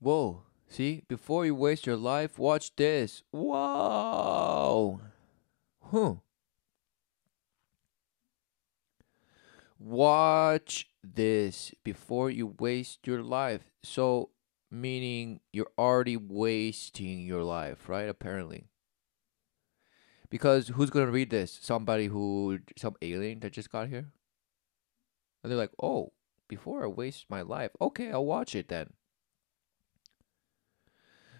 Whoa. See, before you waste your life, watch this. Whoa. Huh. Watch this before you waste your life. So, meaning you're already wasting your life, right? Apparently. Because who's going to read this? Some alien that just got here? And they're like, oh, before I waste my life, okay, I'll watch it then.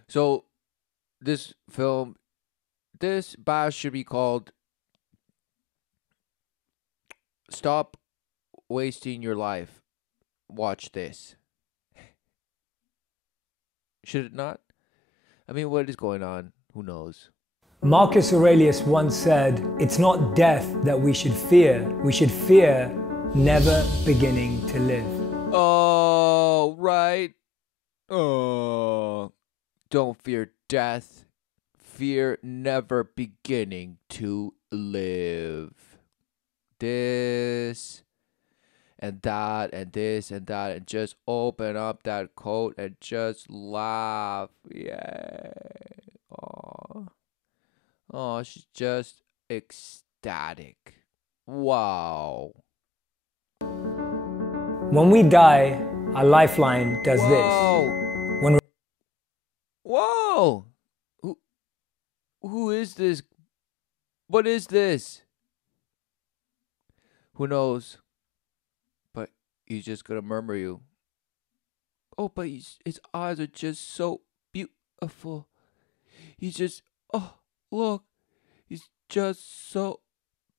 So, this film, this bash should be called Stop Wasting Your Life. Watch this. Should it not? I mean, what is going on? Who knows? Marcus Aurelius once said, "It's not death that we should fear never beginning to live." Oh, right. Oh, don't fear death. Fear never beginning to live. This and that and this and that, and just open up that quote and just laugh. Yay. Oh, oh, she's just ecstatic. Wow. When we die, our lifeline does Whoa. this. When Whoa. Who is this? What is this? Who knows? But he's just gonna murmur you. Oh, but his eyes are just so beautiful. He's just, oh, look. He's just so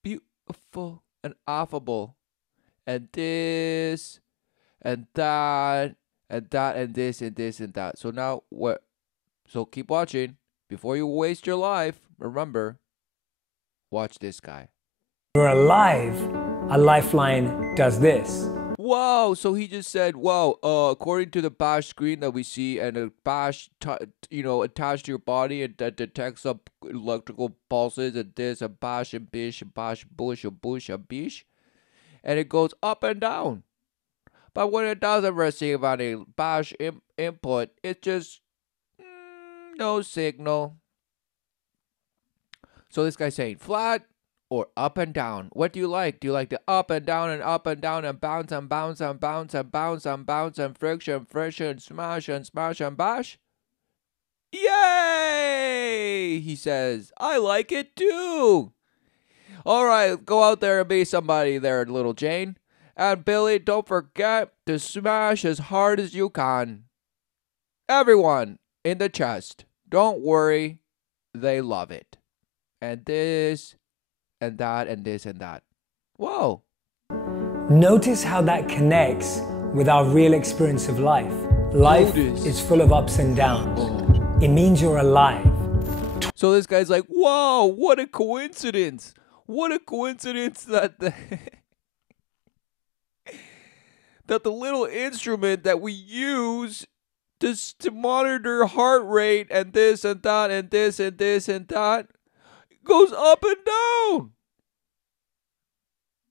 beautiful and affable. And this, and that, and that, and this, and this, and that. So now, what? So keep watching. Before you waste your life, remember, watch this guy. we're alive, our lifeline does this. Wow, so he just said, wow, according to the bash screen that we see and a bash, attached to your body and that detects up electrical pulses and this, a bash and bish, and bash, bush, a bush, a bish, and it goes up and down. But when it doesn't receive any bash input, it just, no signal. So this guy's saying flat or up and down. What do you like? Do you like the up and down and up and down and bounce and bounce and bounce and bounce and bounce and friction, smash and bash? Yay! He says, I like it too. All right, go out there and be somebody there, little Jane. And Billy, don't forget to smash as hard as you can. Everyone in the chest. Don't worry. They love it. And this and that and this and that. Whoa. Notice how that connects with our real experience of life. Life is full of ups and downs. It means you're alive. So this guy's like, whoa, what a coincidence. What a coincidence that the that the little instrument that we use to monitor heart rate and this and that and this and this and that goes up and down.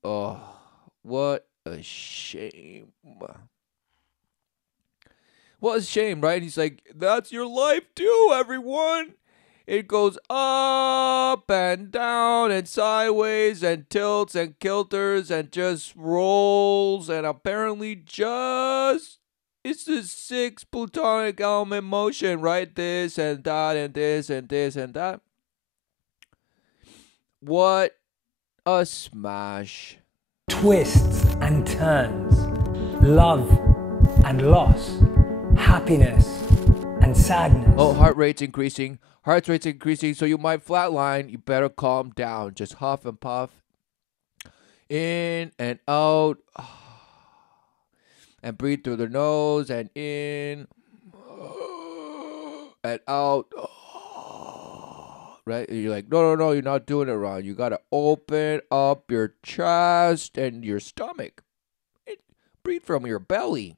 Oh, what a shame. What a shame, right? He's like, that's your life too, everyone. It goes up and down and sideways and tilts and kilters and just rolls and apparently just it's the 6 Platonic element motion, right? This and that and this and this and that. What a smash. Twists and turns, love and loss, happiness and sadness. Oh, heart rate's increasing. Heart rate's increasing, so you might flatline. You better calm down. Just huff and puff. In and out. And breathe through the nose and in and out. Right? And you're like, no, you're not doing it wrong. You got to open up your chest and your stomach. Breathe from your belly.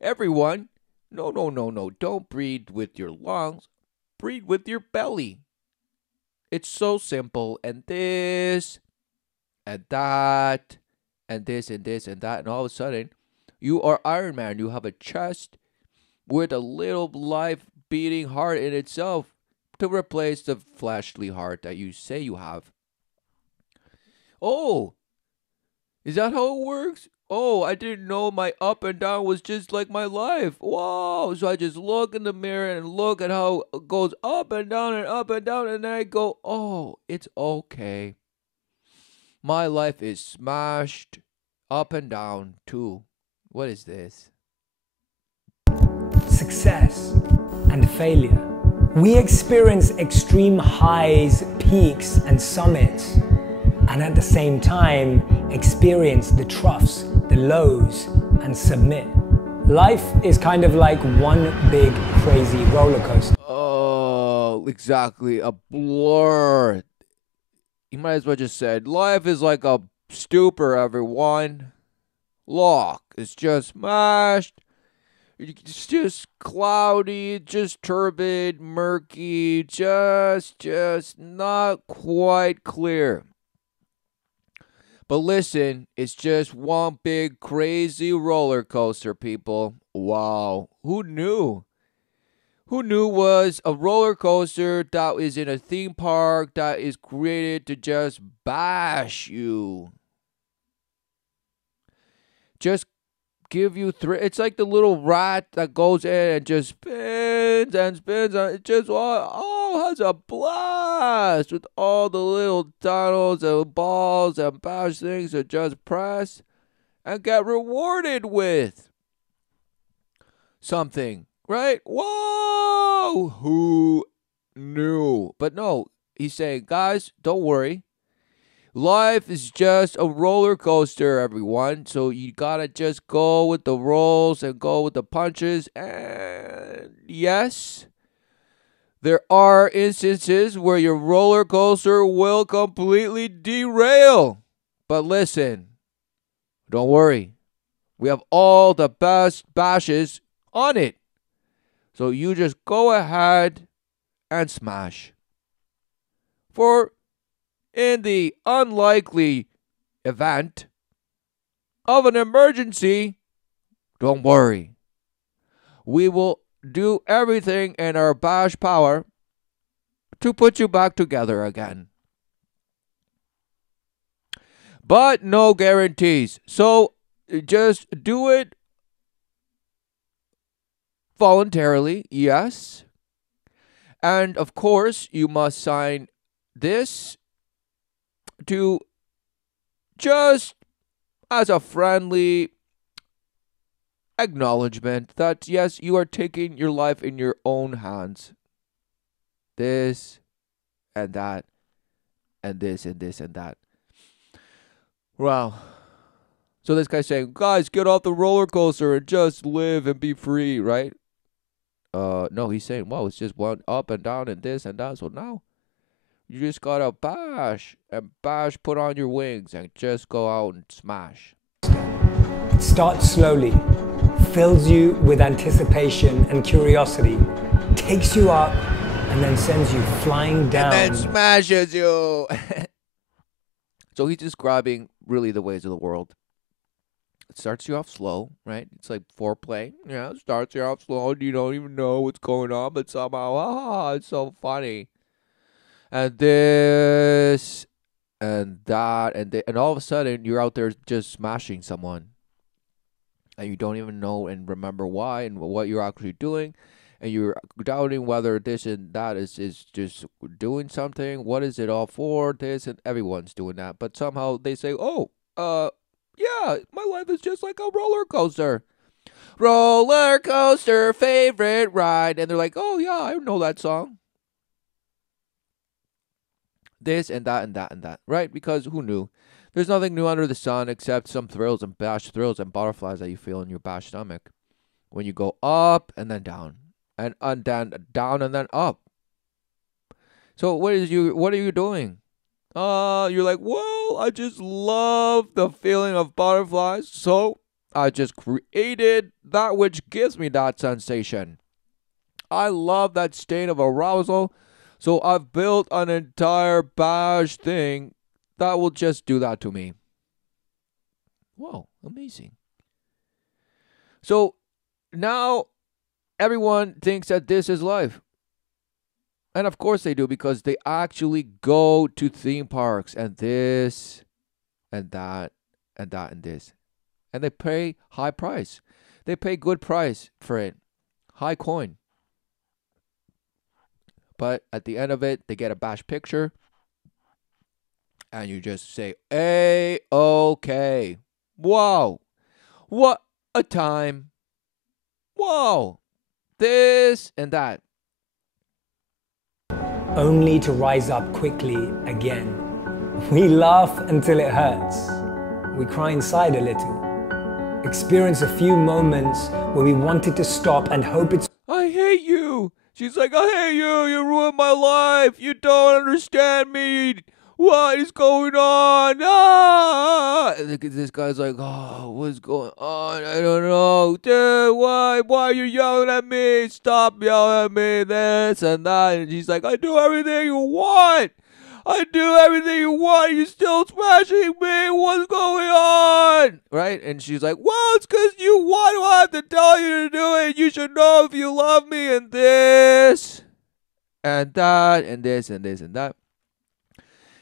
Everyone, no. Don't breathe with your lungs. Breathe with your belly. It's so simple. And this and that and this and this and that. And all of a sudden, you are Iron Man. You have a chest. with a little life-beating heart in itself to replace the fleshly heart that you say you have. Oh, is that how it works? Oh, I didn't know my up and down was just like my life. Whoa. So I just look in the mirror and look at how it goes up and down, and then I go, oh, it's okay. My life is smashed up and down too. What is this? Success and failure. We experience extreme highs, peaks, and summits, and at the same time experience the troughs, the lows, and submit. Life is kind of like one big crazy roller coaster. Oh, exactly. A blur. You might as well just said, life is like a stupor, everyone. Look, it's just smashed. It's just cloudy, just turbid, murky, just not quite clear. But listen, it's just one big crazy roller coaster, people. Wow. Who knew? Who knew was a roller coaster that is in a theme park that is created to just bash you? Just give you it's like the little rat that goes in and just spins and spins and it just has a blast with all the little tunnels and balls and bash things to just press and get rewarded with something, right? Whoa! Who knew? But no, he's saying, guys, don't worry. Life is just a roller coaster, everyone. So you gotta just go with the rolls and go with the punches. And yes, there are instances where your roller coaster will completely derail. But listen, don't worry. We have all the best bashes on it. So you just go ahead and smash. For in the unlikely event of an emergency, don't worry. We will do everything in our bash power to put you back together again. But no guarantees. So just do it voluntarily, yes. And of course, you must sign this to just as a friendly acknowledgement that yes, you are taking your life in your own hands. This and that and this and this and that. Wow. So this guy's saying, guys, get off the roller coaster and just live and be free, right? No, he's saying, well, it's just one up and down and this and that. So now you just gotta bash and bash, put on your wings and just go out and smash. It starts slowly, fills you with anticipation and curiosity, takes you up, and then sends you flying down. And then smashes you. So he's describing really the ways of the world. It starts you off slow, right? It's like foreplay. Yeah, it starts you off slow and you don't even know what's going on, but somehow, it's so funny. And this and that and all of a sudden you're out there just smashing someone. And you don't even know and remember why and what you're actually doing. And you're doubting whether this and that is just doing something. What is it all for? This and everyone's doing that. But somehow they say, yeah, my life is just like a roller coaster. Roller coaster, favorite ride. And they're like, oh, yeah, I know that song. This and that and that and that, right? Because who knew? There's nothing new under the sun except some thrills and butterflies that you feel in your bash stomach when you go up and then down and then down and then up. So what are you doing? You're like, well, I just love the feeling of butterflies, so I just created that which gives me that sensation. I love that state of arousal. So I've built an entire bash thing that will just do that to me. Whoa, amazing. So now everyone thinks that this is life. And of course they do, because they actually go to theme parks and this and that and that and this. And they pay high price. They pay good price for it. High coin. But at the end of it, they get a bash picture. And you just say, A-okay. Wow. What a time. Wow. This and that. Only to rise up quickly again. We laugh until it hurts. We cry inside a little. Experience a few moments where we wanted to stop and hope it's... I hate you. She's like, I hate you. You ruined my life. You don't understand me. What is going on? Ah! And this guy's like, oh, what's going on? I don't know. Dude, why? Why are you yelling at me? Stop yelling at me. This and that. And she's like, I do everything you want. I do everything you want. You're still smashing me. What's going on? Right? And she's like, well, it's because you want. I have to tell you to do it. You should know if you love me. And this and that and this and this and that.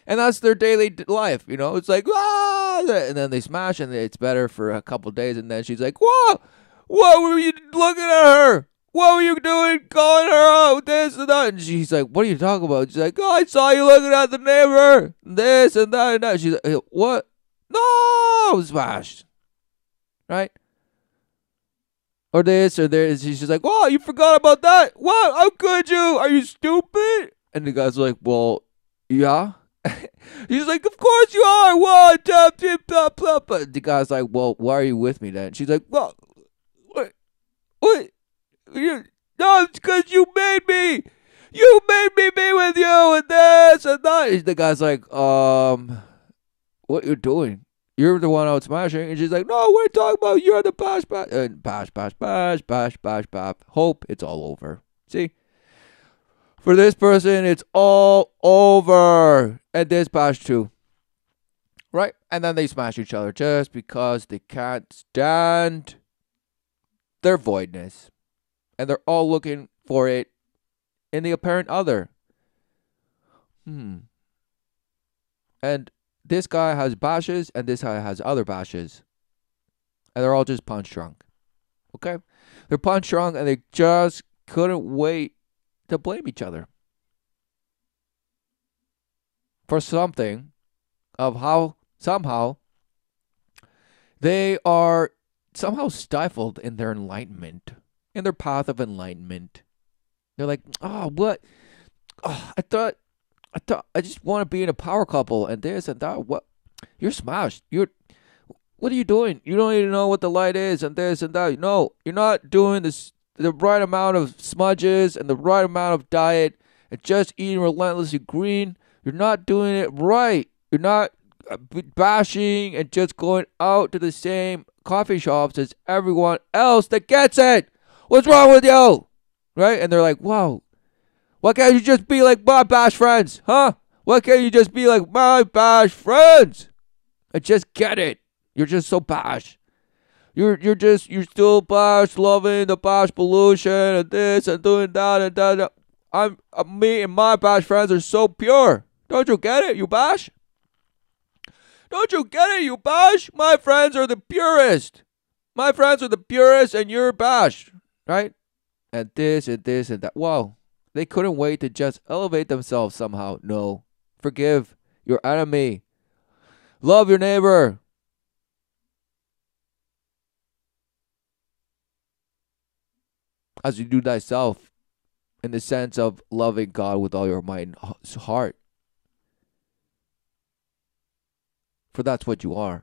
And that's their daily life, you know. It's like, ah, and then they smash, and it's better for a couple days. And then she's like, whoa, what were you looking at her? What were you doing, calling her out, this and that? And she's like, what are you talking about? She's like, oh, I saw you looking at the neighbor, this and that and that. She's like, what? No, smashed, right? Or this or this. She's like, oh, you forgot about that? What? How could you? Are you stupid? And the guy's like, well, yeah. She's like, of course you are. What? But the guy's like, well, why are you with me then? She's like, well, what? No, it's because you made me. You made me be with you and this and that. And the guy's like, what you're doing? You're the one out smashing. And she's like, no, we're talking about you're the bash. And bash. Hope it's all over. See? For this person, it's all over. And this bash too. Right? And then they smash each other just because they can't stand their voidness. And they're all looking for it in the apparent other. And this guy has bashes and this guy has other bashes. And they're all just punch drunk. Okay? They're punch drunk and they just couldn't wait to blame each other for something of how somehow they are somehow stifled in their enlightenment, in their path of enlightenment. They're like, oh, what? Oh, I thought I just want to be in a power couple and this and that. What? You're smashed. What are you doing? You don't even know what the light is and this and that. No, you're not doing this. The right amount of smudges and the right amount of diet and just eating relentlessly green. You're not doing it right. You're not bashing and just going out to the same coffee shops as everyone else that gets it. What's wrong with you? Right? And they're like, wow, why can't you just be like my bash friends? Huh? Why can't you just be like my bash friends? And just get it. You're just so bash. You're still bash loving the bash pollution and this and doing that and that. Me and my bash friends are so pure. Don't you get it, you bash? Don't you get it, you bash? My friends are the purest. My friends are the purest and you're bash. Right? And this and this and that. Wow. They couldn't wait to just elevate themselves somehow. No. Forgive your enemy. Love your neighbor. As you do thyself, in the sense of loving God with all your mind and heart. For that's what you are.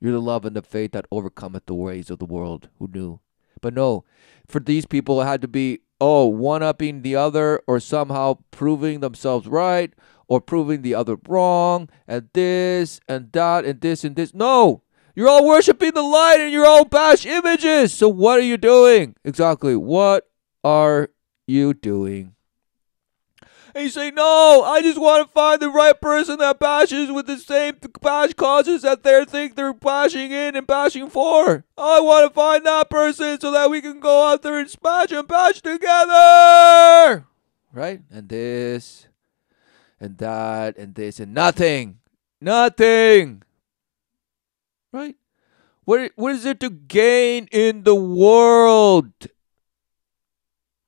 You're the love and the faith that overcometh the ways of the world. Who knew? But no, for these people it had to be, one-upping the other or somehow proving themselves right or proving the other wrong and this and that and this and this. No! You're all worshiping the light and you're all bash images. So what are you doing? Exactly. What are you doing? And you say, no, I just want to find the right person that bashes with the same bash causes that they think they're bashing in and bashing for. I want to find that person so that we can go out there and smash and bash together. Right? And this, and that, and this, and nothing. Nothing. Right? What is there to gain in the world?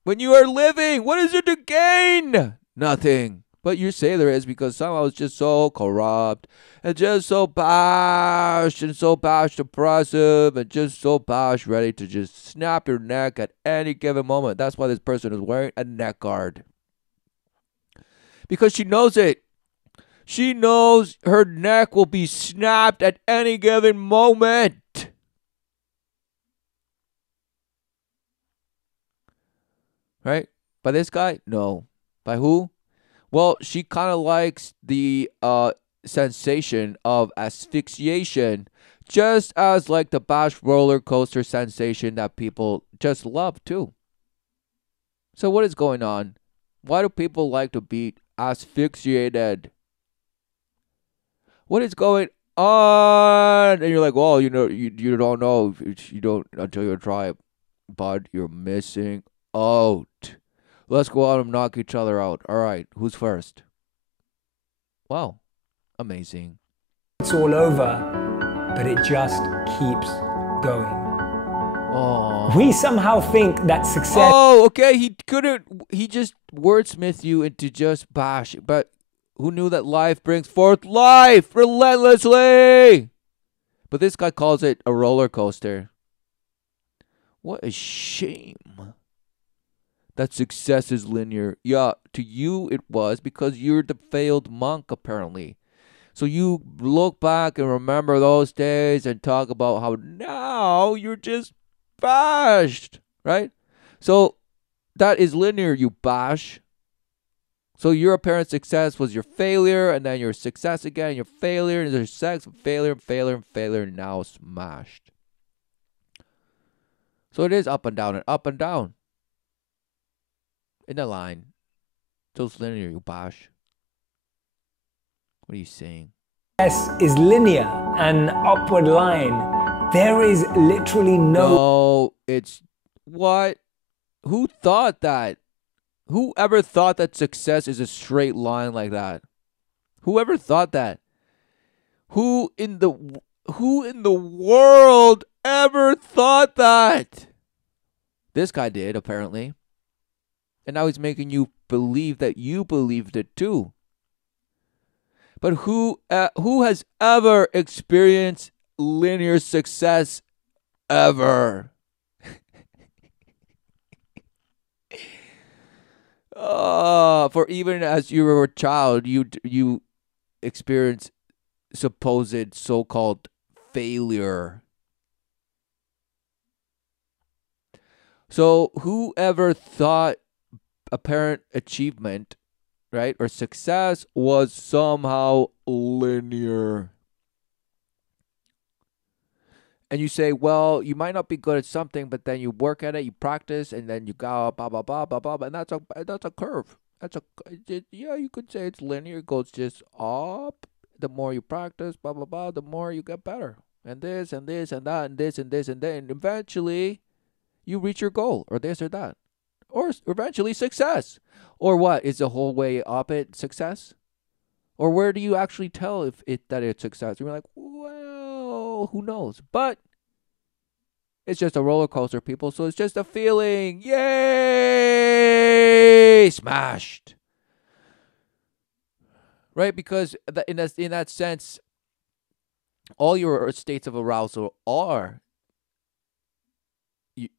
When you are living, what is there to gain? Nothing. But you say there is because somehow it's just so corrupt and just so bashed and so bashed oppressive and just so bashed ready to just snap your neck at any given moment. That's why this person is wearing a neck guard. Because she knows it. She knows her neck will be snapped at any given moment. Right? By this guy? No. By who? Well, she kind of likes the sensation of asphyxiation, just as like the bash roller coaster sensation that people just love too. So what is going on? Why do people like to be asphyxiated? What is going on? And you're like, well, you don't know. You don't until you try it. But you're missing out. Let's go out and knock each other out. All right, who's first? Wow, amazing. It's all over, but it just keeps going. Oh. We somehow think that success... Oh, okay, he just wordsmithed you into just bash. But who knew that life brings forth life relentlessly? But this guy calls it a roller coaster. What a shame. That success is linear. Yeah, to you it was because you're the failed monk, apparently. So you look back and remember those days and talk about how now you're just bashed, right? So that is linear, you bash. So your apparent success was your failure, and then your success again, your failure, and your sex, failure, and now smashed. So it is up and down and up and down. In a line. So it's linear, you bash. What are you saying? Success is linear, an upward line. There is literally No, it's... What? Who thought that? Who ever thought that success is a straight line like that? Whoever thought that? Who in the world ever thought that? This guy did, apparently. And now he's making you believe that you believed it too. But who has ever experienced linear success ever? For even as you were a child, you experienced supposed so-called failure. So whoever thought apparent achievement, right, or success was somehow linear. And you say, well, you might not be good at something, but then you work at it, you practice, and then you go blah blah blah blah blah, and that's a curve. Yeah, you could say it's linear. It goes just up. The more you practice, blah blah blah, the more you get better. And this and this and that and this and this and that, and eventually, you reach your goal, or this or that. Or eventually success. Or what? Is the whole way up it success? Or where do you actually tell that it's success? You're like, well, who knows? But it's just a roller coaster, people. So it's just a feeling. Yay! Smashed. Right? Because in that sense, all your states of arousal are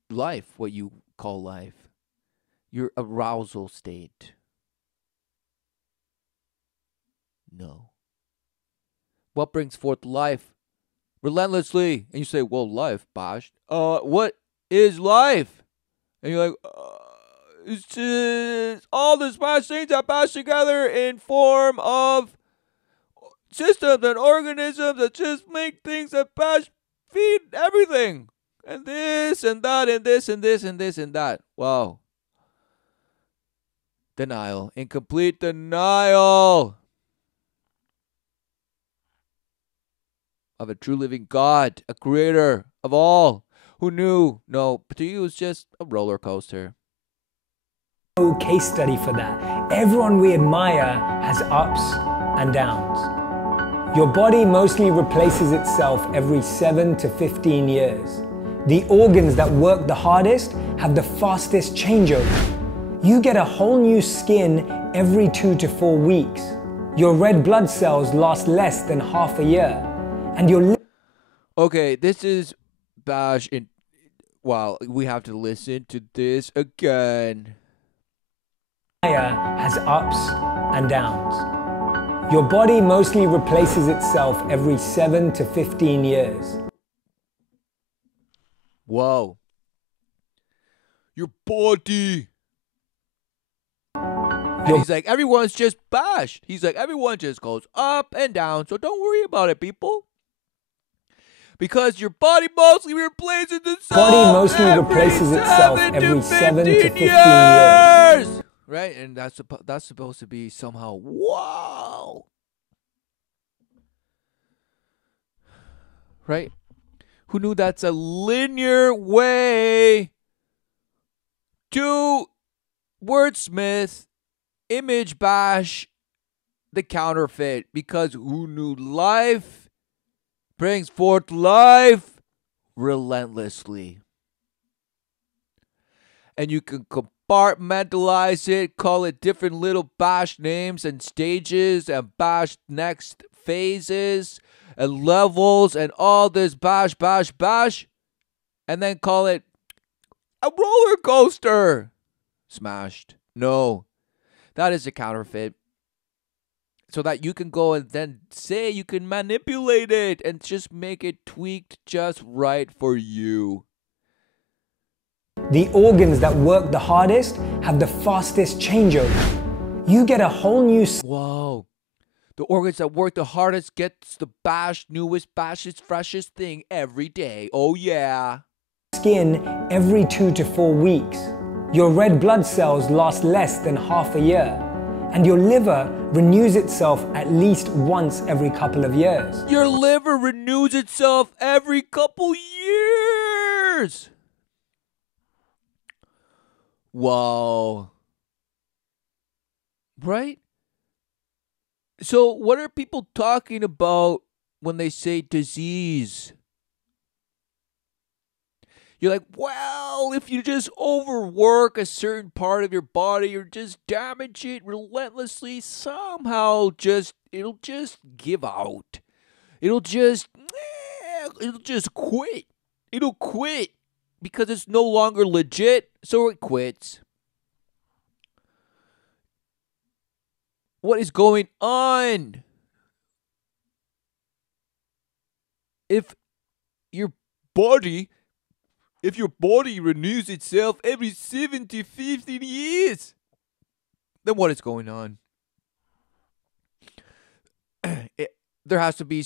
life, what you call life. Your arousal state. No. What brings forth life relentlessly? And you say, well, life, Bosh. What is life? And you're like, it's just all the smash things that bash together in form of systems and organisms that just make things that bash feed everything. And this and that and this and this and this and that. Wow. Denial. In complete denial of a true living God, a creator of all. Who knew? No, but to you it was just a roller coaster. No case study for that. Everyone we admire has ups and downs. Your body mostly replaces itself every 7 to 15 years. The organs that work the hardest have the fastest changeover. You get a whole new skin every 2 to 4 weeks. Your red blood cells last less than half a year. And your Okay, this is Bash in. Wow, we have to listen to this again. Has ups and downs. Your body mostly replaces itself every 7 to 15 years. Whoa. Your body. And he's like, everyone's just Bash. He's like, everyone just goes up and down, so don't worry about it, people. Because your body mostly replaces itself every 7 to 15 years. Right? And that's supposed to be somehow, wow. Right? Who knew that's a linear way to wordsmith, image bash the counterfeit? Because who knew life brings forth life relentlessly. And you can compartmentalize it, call it different little bash names and stages and bash next phases and levels and all this bash, and then call it a roller coaster. Smashed. No, that is a counterfeit. So that you can go and then say you can manipulate it and just make it tweaked just right for you. The organs that work the hardest have the fastest changeover. You get a whole new... Whoa. The organs that work the hardest gets the newest, freshest thing every day. Oh, yeah. Skin every 2 to 4 weeks. Your red blood cells last less than half a year. And your liver renews itself at least once every couple of years. Your liver renews itself every couple years. Whoa. Right? So what are people talking about when they say disease? You're like, well, if you just overwork a certain part of your body or just damage it relentlessly, somehow it'll just give out. It'll just quit. It'll quit because it's no longer legit, so it quits. What is going on? If your body renews itself every 7 to 15 years, then what is going on? There has to be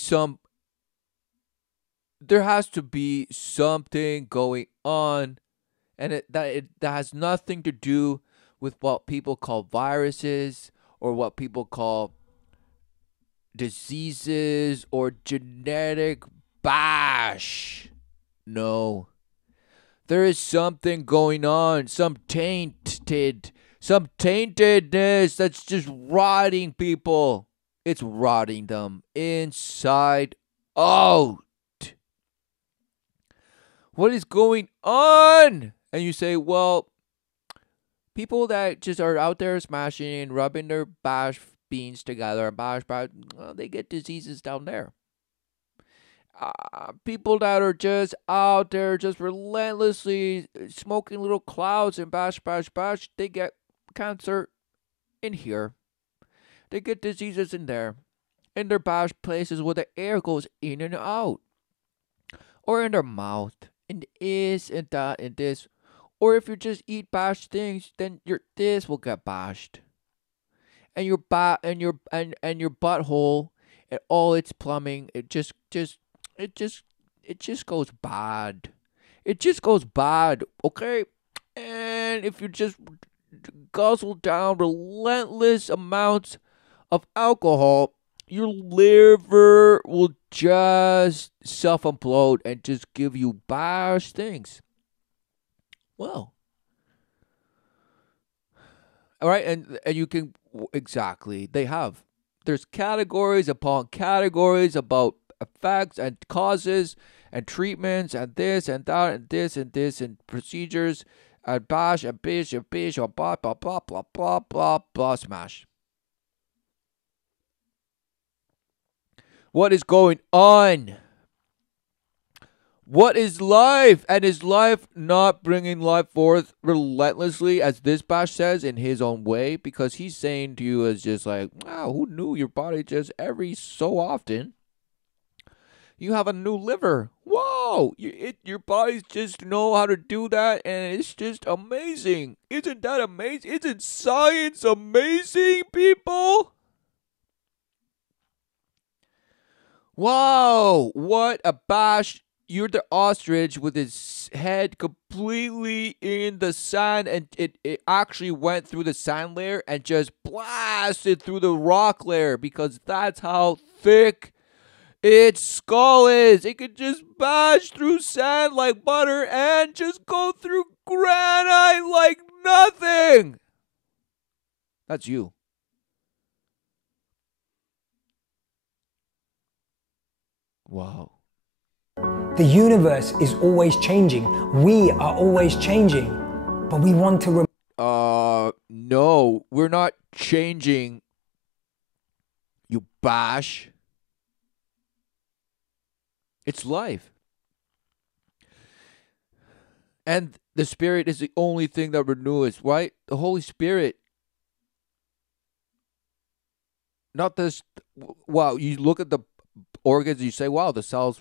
something going on, and that has nothing to do with what people call viruses or what people call diseases or genetic bash. No. There is something going on, some taintedness that's just rotting people. It's rotting them inside out. What is going on? And you say, well, people that just are out there smashing and rubbing their bash beans together and bash, they get diseases down there. People that are just out there just relentlessly smoking little clouds and bash, they get cancer in here. They get diseases in there. In their bash places where the air goes in and out. Or in their mouth. And this and that and this. Or if you just eat bashed things, then this will get bashed. And your butthole and all its plumbing, it just goes bad. It just goes bad, okay? And if you just guzzle down relentless amounts of alcohol, your liver will just self-implode and just give you bash things. Well, all right, and you can, exactly, they have. There's categories upon categories about effects and causes and treatments and this and that and this and this and procedures and bash and bish and bish or blah blah blah blah blah blah blah smash. What is going on? What is life? And is life not bringing life forth relentlessly, as this bash says, in his own way? Because he's saying to you as just like, wow, who knew your body just every so often you have a new liver? Whoa, your bodies just know how to do that, and it's just amazing. Isn't that amazing? Isn't science amazing, people? Wow, what a bash. You're the ostrich with its head completely in the sand, and it actually went through the sand layer and just blasted through the rock layer, because that's how thick its skull is. It could just bash through sand like butter and just go through granite like nothing. That's you. Wow. The universe is always changing. We are always changing. But we want to... No, we're not changing, you bash. It's life. And the Spirit is the only thing that renews, right? The Holy Spirit. Not this, wow, you look at the organs, you say, wow, the cells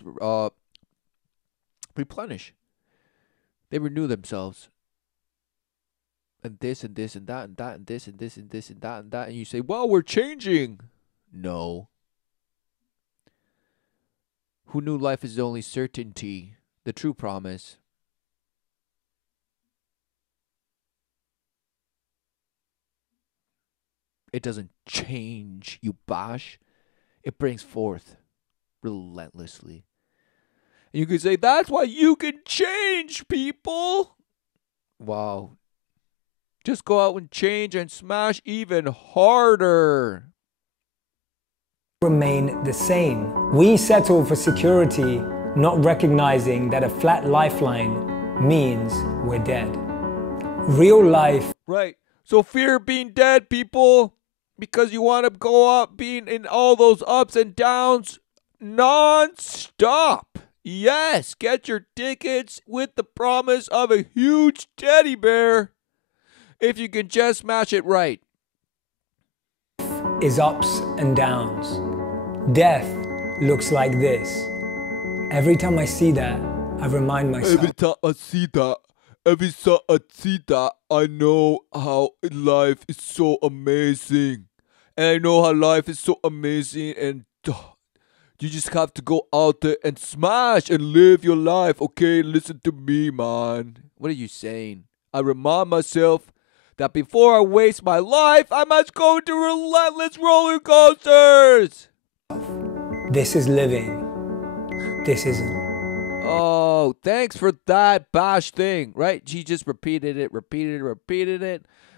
replenish. They renew themselves. And this and this and that and that and this and this and this and that and that. And you say, well, we're changing. No. Who knew life is the only certainty, the true promise? It doesn't change, you bash. It brings forth relentlessly. And you can say, that's why you can change, people. Wow. Just go out and change and smash even harder. Remain the same. We settle for security, not recognizing that a flat lifeline means we're dead. Real life. Right. So fear being dead, people, because you want to go up being in all those ups and downs non-stop. Yes, get your tickets with the promise of a huge teddy bear if you can just smash it right. Is ups and downs. Death looks like this. Every time I see that, I remind myself. Every time I see that, I know how life is so amazing. And I know how life is so amazing, and you just have to go out there and smash and live your life, okay? Listen to me, man. What are you saying? I remind myself that before I waste my life, I must go to relentless roller coasters. This is living. This isn't. Oh, thanks for that bash thing, right? She just repeated it.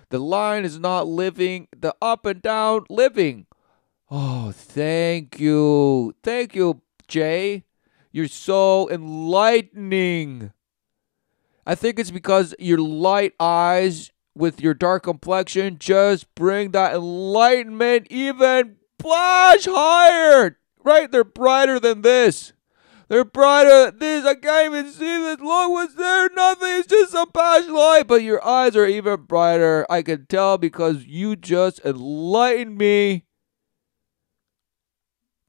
The line is not living, the up and down living. Oh, thank you. Thank you, Jay. You're so enlightening. I think it's because your light eyes with your dark complexion just bring that enlightenment even flash higher. Right? They're brighter than this. They're brighter than this. I can't even see this. Look, what's there? Nothing. It's just a bash light. But your eyes are even brighter. I can tell because you just enlightened me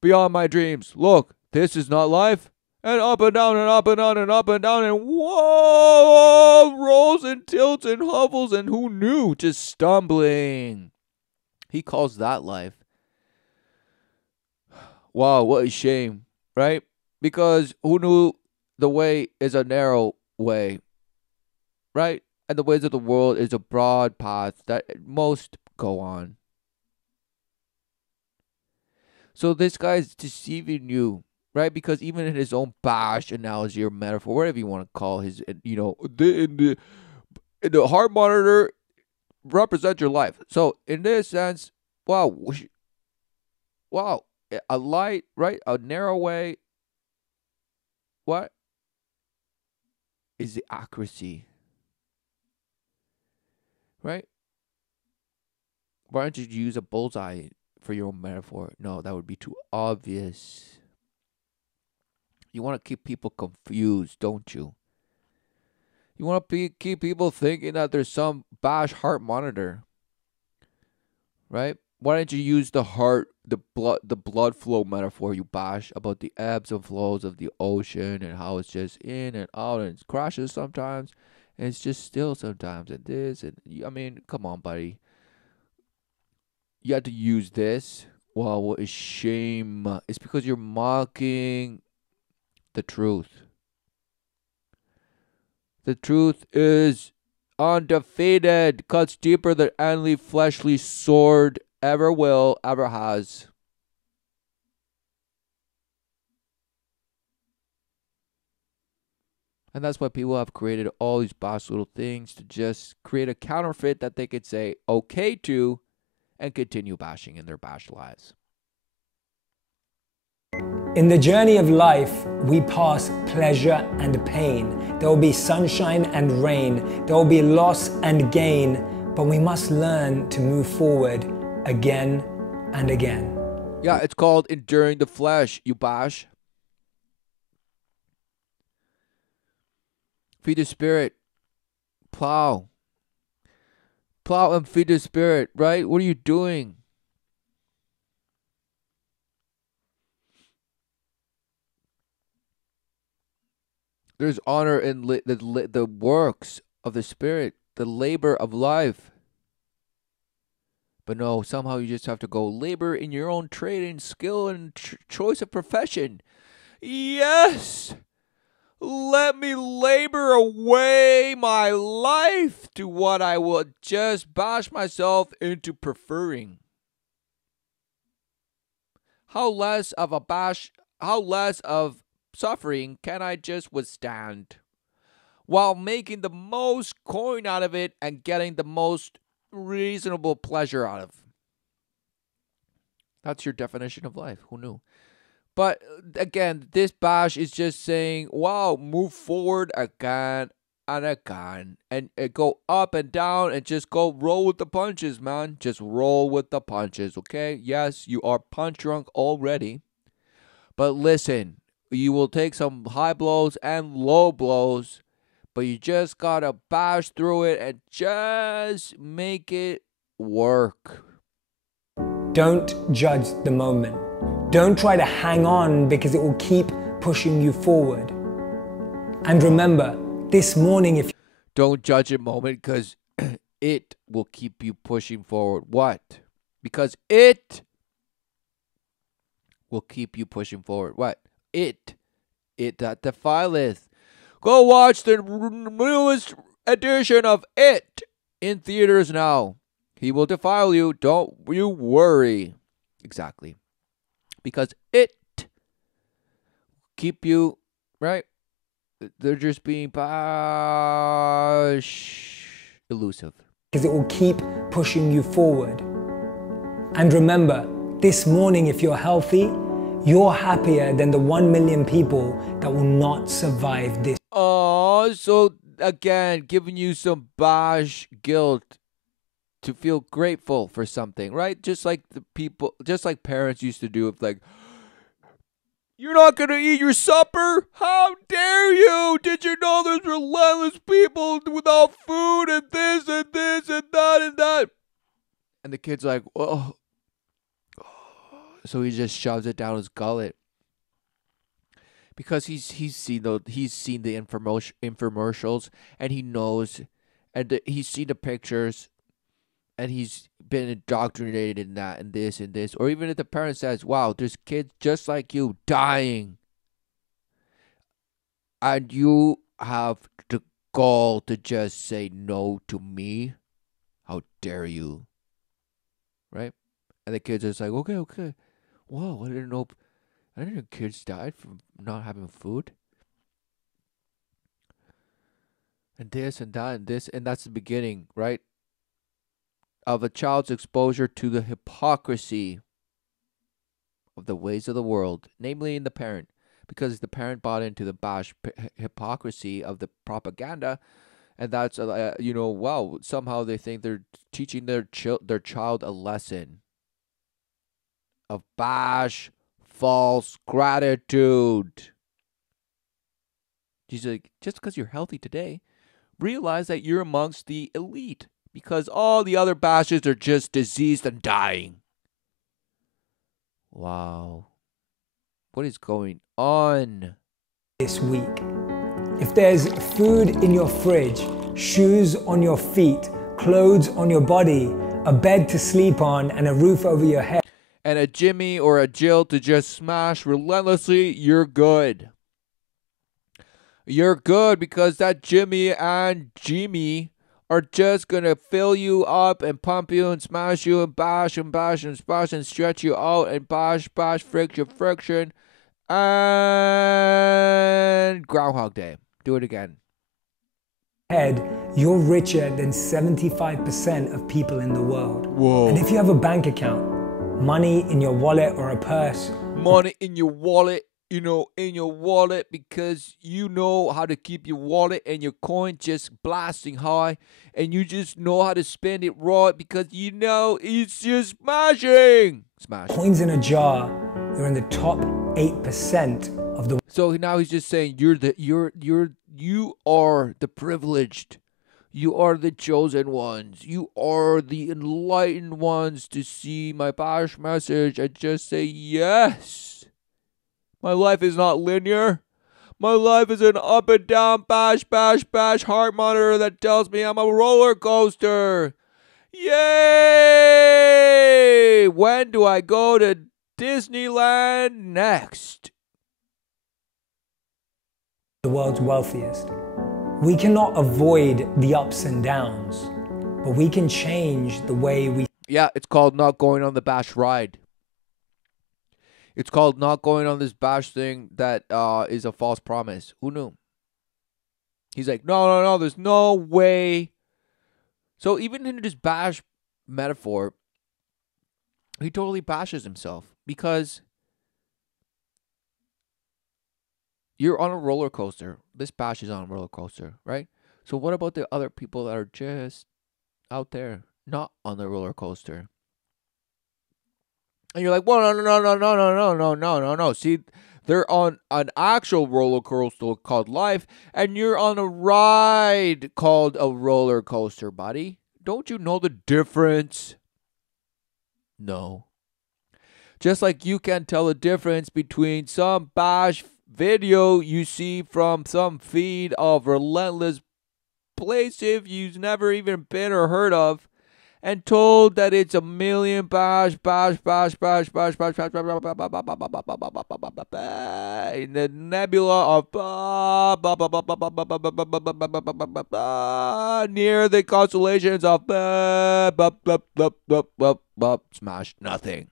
beyond my dreams. Look, this is not life. And up and down and up and down and up and down and whoa, rolls and tilts and hovels and who knew, just stumbling. He calls that life. Wow, what a shame, right? Because who knew the way is a narrow way, right? and the ways of the world is a broad path that most go on. So this guy is deceiving you, right? Because even in his own bash analogy or metaphor, whatever you want to call his, the heart monitor represents your life. So in this sense, wow, wow, a light, right? A narrow way. What is the accuracy, right? Why don't you use a bullseye for your own metaphor? No, that would be too obvious. You want to keep people confused, don't you? You want to keep people thinking that there's some bash heart monitor, right? Why don't you use the heart, the blood flow metaphor you bash about the ebbs and flows of the ocean and how it's just in and out and it crashes sometimes and it's just still sometimes and this and I mean, come on, buddy. You have to use this. Wow, what a shame. It's because you're mocking the truth. The truth is undefeated, cuts deeper than any fleshly sword ever will, ever has. And that's why people have created all these boss little things to just create a counterfeit that they could say okay to and continue bashing in their bashed lives. In the journey of life, we pass pleasure and pain. There will be sunshine and rain. There will be loss and gain. But we must learn to move forward again and again. Yeah, it's called enduring the flesh, you bash. Feed the spirit. Plow. Plow and feed the spirit, right? What are you doing? There's honor in the works of the Spirit, the labor of life. But no, somehow you just have to go labor in your own trade and skill and choice of profession. Yes! Let me labor away my life to what I will just bash myself into preferring. How less of suffering can I just withstand while making the most coin out of it and getting the most reasonable pleasure out of? That's your definition of life. Who knew? But again, this bash is just saying, wow, move forward again and again and go up and down and just go roll with the punches, man. Just roll with the punches, okay? Yes, you are punch drunk already. But listen, you will take some high blows and low blows, but you just gotta bash through it and just make it work. Don't judge the moment. Don't try to hang on because it will keep pushing you forward. And remember, this morning if don't judge a moment because it will keep you pushing forward. What? Because it will keep you pushing forward. What? It that defileth. Go watch the newest edition of It in theaters now. He will defile you. Don't you worry. Exactly. Because it keep you, right? They're just being elusive. Because it will keep pushing you forward. And remember, this morning if you're healthy, you're happier than the 1 million people that will not survive this. Oh, so again, giving you some bash guilt to feel grateful for something, right? Just like parents used to do. It's like, you're not going to eat your supper? How dare you? Did you know there's relentless people without food and this and this and that and that? And the kid's like, oh. So he just shoves it down his gullet. Because he's seen the infomercials and he knows, and he's seen the pictures, and he's been indoctrinated in that and this and this. Or even if the parent says, wow, there's kids just like you dying, and you have to gall to just say no to me? How dare you? Right? And the kids are just like, okay. Whoa, I didn't know kids died from not having food. And this and that and this, and that's the beginning, right? Of a child's exposure to the hypocrisy of the ways of the world, namely in the parent, because the parent bought into the hypocrisy of the propaganda, and that's wow, somehow they think they're teaching their child a lesson of false gratitude. He's like, just because you're healthy today, realize that you're amongst the elite, because all the other bashes are just diseased and dying. Wow. What is going on? This week, if there's food in your fridge, shoes on your feet, clothes on your body, a bed to sleep on, and a roof over your head, and a Jimmy or a Jill to just smash relentlessly, you're good. You're good, because that Jimmy and Jimmy are just going to fill you up and pump you and smash you and bash and bash and smash and stretch you out and bash, friction, and Groundhog Day. Do it again. You're richer than 75% of people in the world. Whoa. And if you have a bank account, money in your wallet or a purse. Money in your wallet. In your wallet, because you know how to keep your wallet and your coin just blasting high, and you just know how to spend it right, because it's just smashing. Smash. Coins in a jar, you're in the top 8% of the. So now he's just saying you are the privileged. You are the chosen ones. You are the enlightened ones to see my bash message and just say yes. My life is not linear. My life is an up and down bash heart monitor that tells me I'm a roller coaster. Yay! When do I go to Disneyland next? The world's wealthiest. We cannot avoid the ups and downs, but we can change the way we. Yeah, it's called not going on the bash ride. It's called not going on this bash thing that is a false promise. Who knew? He's like, no, there's no way. So even in this bash metaphor, he totally bashes himself, because you're on a roller coaster. This bash is on a roller coaster, right? So what about the other people that are just out there, not on the roller coaster? And you're like, well, no. See, they're on an actual roller coaster called life, and you're on a ride called a roller coaster, buddy. Don't you know the difference? No. Just like you can't tell the difference between some bash video you see from some feed of relentless places you've never even been or heard of, and told that it's a million bash in the nebula of near the constellations of smash nothing.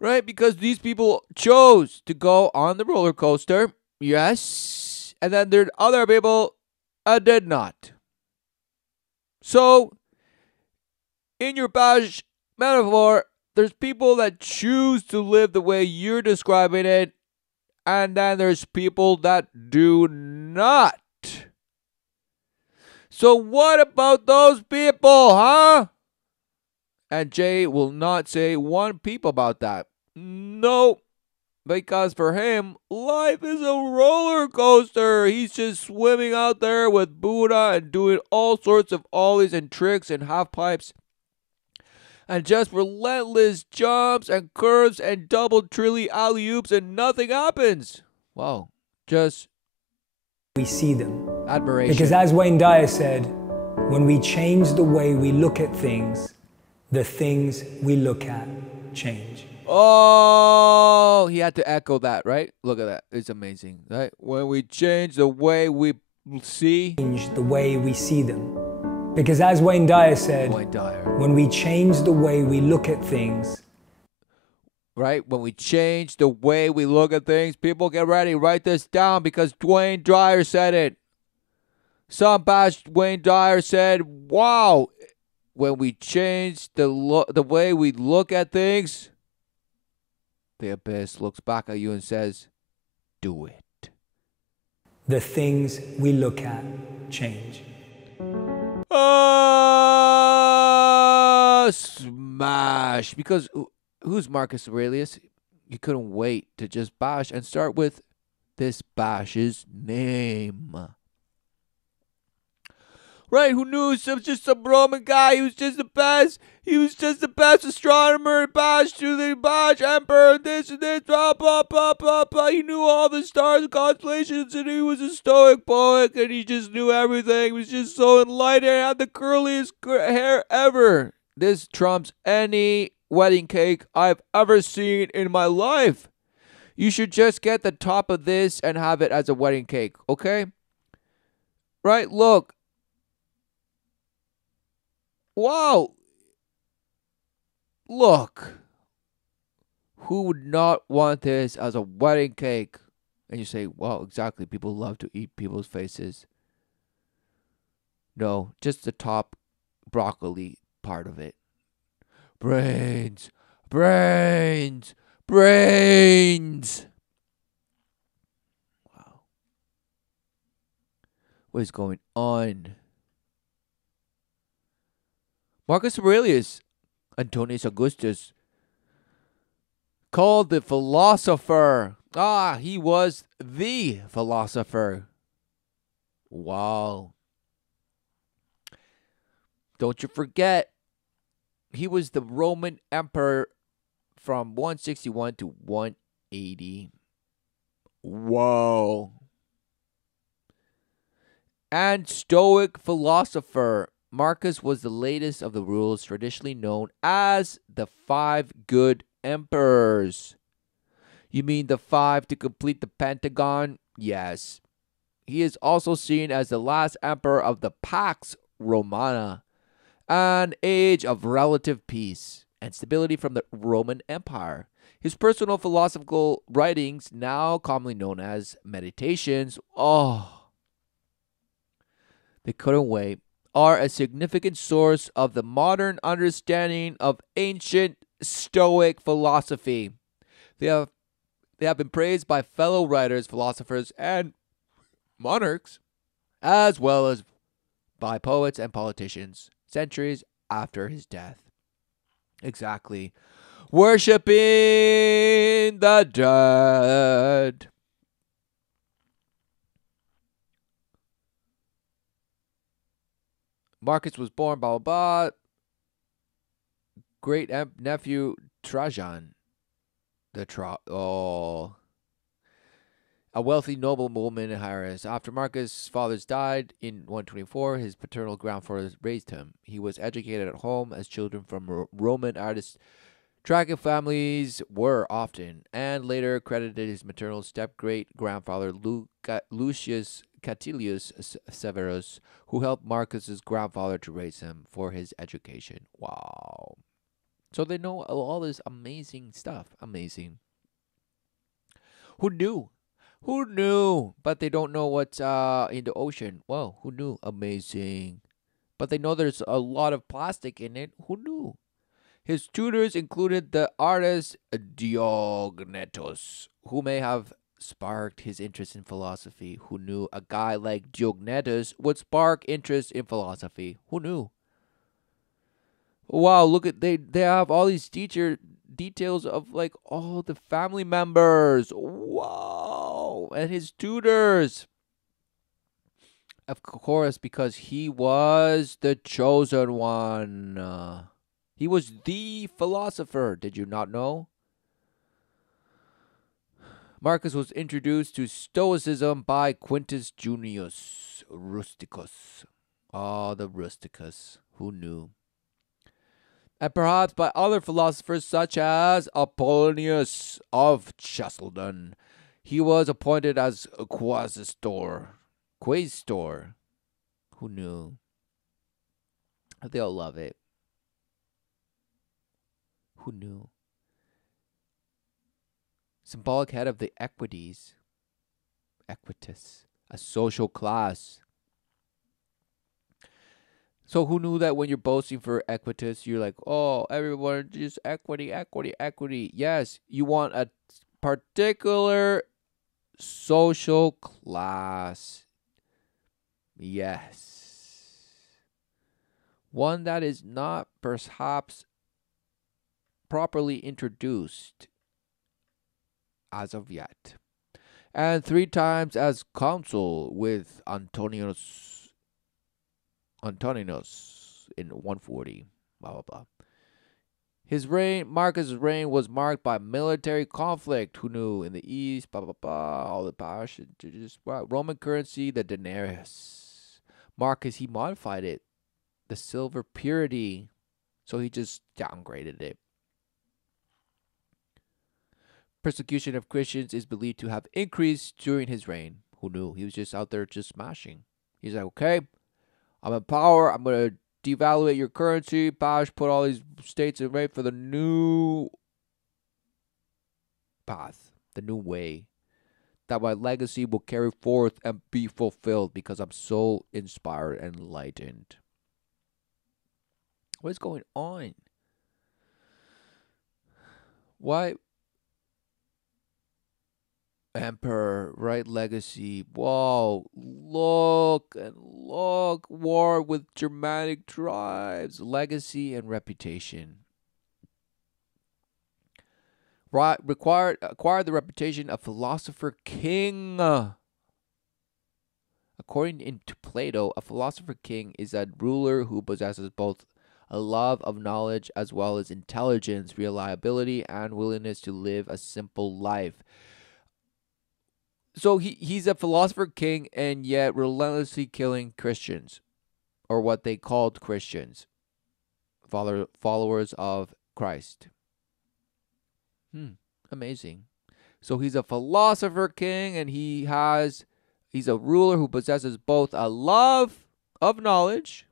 Right? Because these people chose to go on the roller coaster, yes, and then there are other people did not. So, in your bash metaphor, there's people that choose to live the way you're describing it, and then there's people that do not. So what about those people, huh? And Jay will not say one peep about that. No, because for him, life is a roller coaster. He's just swimming out there with Buddha and doing all sorts of ollies and tricks and half pipes. And just relentless jumps and curves and double trilly alley-oops, and nothing happens. Wow. Just we see them. Admiration. Because as Wayne Dyer said, when we change the way we look at things, the things we look at change. Oh, he had to echo that, right? Look at that. It's amazing, right? When we change the way we see. Change the way we see them. Because as Wayne Dyer said, when we change the way we look at things, right? When we change the way we look at things, people get ready. Write this down because Wayne Dyer said it. Some bashed Wayne Dyer said, wow, when we change the way we look at things, the abyss looks back at you and says, do it. The things we look at change. Smash. Because who's Marcus Aurelius? You couldn't wait to just bash and start with this bash's name. Right, who knew? It was just some Roman guy. He was just the best. He was just the best astronomer. Bash to the Bash Emperor. This and this. Blah, blah, blah, blah, blah. He knew all the stars and constellations. And he was a Stoic poet. And he just knew everything. He was just so enlightened. He had the curliest hair ever. This trumps any wedding cake I've ever seen in my life. You should just get the top of this and have it as a wedding cake. Okay? Right, look. Wow. Look. Who would not want this as a wedding cake? And you say, well, exactly. People love to eat people's faces. No, just the top broccoli part of it. Brains. Brains. Brains. Wow. What is going on? Marcus Aurelius, Antonius Augustus, called the philosopher. He was the philosopher. Wow. Don't you forget, he was the Roman emperor from 161 to 180. Whoa. And Stoic philosopher. Marcus was the latest of the rules traditionally known as the 5 good emperors. You mean the 5 to complete the Pentagon? Yes. He is also seen as the last emperor of the Pax Romana, an age of relative peace and stability from the Roman Empire. His personal philosophical writings, now commonly known as meditations, they couldn't wait, are a significant source of the modern understanding of ancient Stoic philosophy. They have been praised by fellow writers, philosophers, and monarchs, as well as by poets and politicians, centuries after his death. Exactly. Worshipping the dead. Marcus was born, blah, blah, blah. Great nephew Trajan. A wealthy nobleman in Hyrus. After Marcus' fathers died in 124, his paternal grandfathers raised him. He was educated at home as children from Roman aristocratic families were often, and later credited his maternal step-great-grandfather Lucius Catilius Severus, who helped Marcus's grandfather to raise him for his education. Wow. So they know all this amazing stuff. Amazing. Who knew? Who knew? But they don't know what's in the ocean. Well, who knew? Amazing. But they know there's a lot of plastic in it. Who knew? His tutors included the artist Diognetus, who may have sparked his interest in philosophy. Who knew a guy like Diognetus would spark interest in philosophy? Who knew? Wow, look at they have all these details of like all the family members. Wow, and his tutors. Of course, because he was the chosen one. He was the philosopher. Did you not know? Marcus was introduced to Stoicism by Quintus Junius Rusticus. The Rusticus. Who knew? and perhaps by other philosophers such as Apollonius of Chalcedon. He was appointed as a quaestor. Who knew? They'll love it. Who knew? Symbolic head of the equites, equitus, a social class. So who knew that when you're boasting for equitus, you're like, oh, everyone just equity, equity, equity. Yes, you want a particular social class. Yes. One that is not perhaps properly introduced as of yet. And 3 times as consul with Antoninus in 140. Blah blah blah. His reign, Marcus' reign, was marked by military conflict. Who knew? In the east, blah blah blah. All the passion, just Roman currency, the denarius. Marcus, he modified it, the silver purity, so he just downgraded it. Persecution of Christians is believed to have increased during his reign. Who knew? He was just out there just smashing. He's like, okay, I'm in power. I'm going to devaluate your currency. Bash, put all these states in rate for the new path, the new way, that my legacy will carry forth and be fulfilled because I'm so inspired and enlightened. What is going on? Why? Emperor, right? Legacy. Whoa, look and look. War with Germanic tribes. Legacy and reputation. Acquired the reputation of philosopher king. According to Plato, a philosopher king is a ruler who possesses both a love of knowledge as well as intelligence, reliability, and willingness to live a simple life. So he's a philosopher king and yet relentlessly killing Christians, or what they called Christians, followers of Christ. Amazing. So he's a philosopher king and he's a ruler who possesses both a love of knowledge